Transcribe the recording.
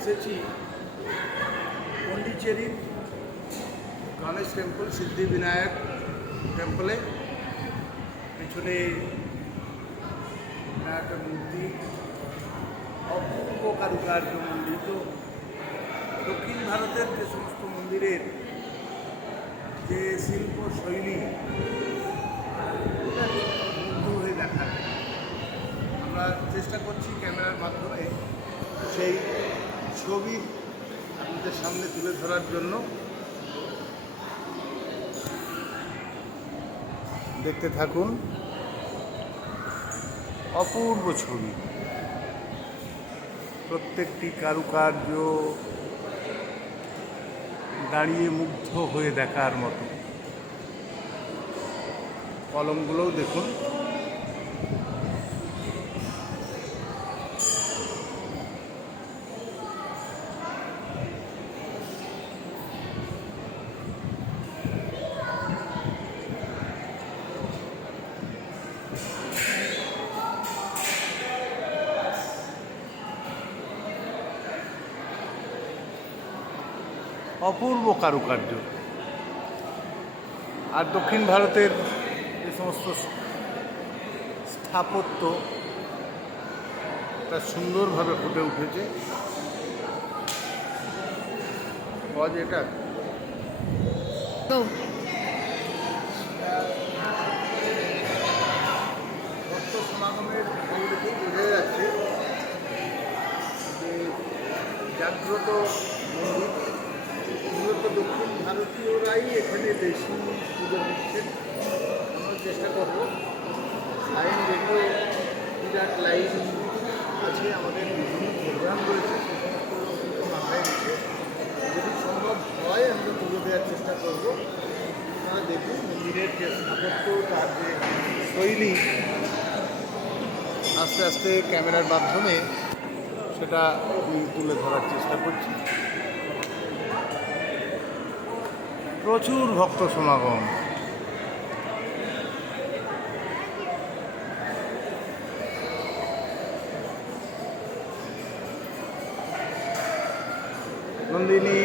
এসেছি। পন্ডিচেরির গণেশ টেম্পল সিদ্ধিবিনায়ক টেম্পলে পিছনে একটা মূর্তি। অপূর্ব কারুকার্য মন্ডিত দক্ষিণ ভারতের যে সমস্ত মন্দিরের যে শিল্প শৈলী মুগ্ধ হয়ে দেখা আমরা চেষ্টা করছি ক্যামেরার মাধ্যমে সেই ছবি আপনাদের সামনে তুলে ধরার জন্য দেখতে থাকুন। অপূর্ব ছবি। প্রত্যেকটি কারুকার্য দাঁড়িয়ে মুগ্ধ হয়ে দেখার মতো। কলমগুলোও দেখুন। অপূর্ব কারুকার্য। আর দক্ষিণ ভারতের যে সমস্ত স্থাপত্য, তা সুন্দরভাবে ফুটে উঠেছে। এটা। সমাগমের যাচ্ছে। যে জাগ্রত মন্দির মূলত দক্ষিণ ভারতীয়রাই এখানে বেশি পুজো দিচ্ছেন। আমরা চেষ্টা করব। লাইন দেখব বিরাট লাইন আছে, আমাদের বিভিন্ন প্রোগ্রাম রয়েছে সে মাথায় রেখে যদি সম্ভব হয় আমরা পুজো দেওয়ার চেষ্টা করব। আপনারা দেখুন, মন্দিরের যে স্থাপত্য, তার যে শৈলী, আস্তে আস্তে ক্যামেরার মাধ্যমে সেটা তুলে ধরার চেষ্টা করছি। প্রচুর ভক্ত সমাগম। নন্দিনী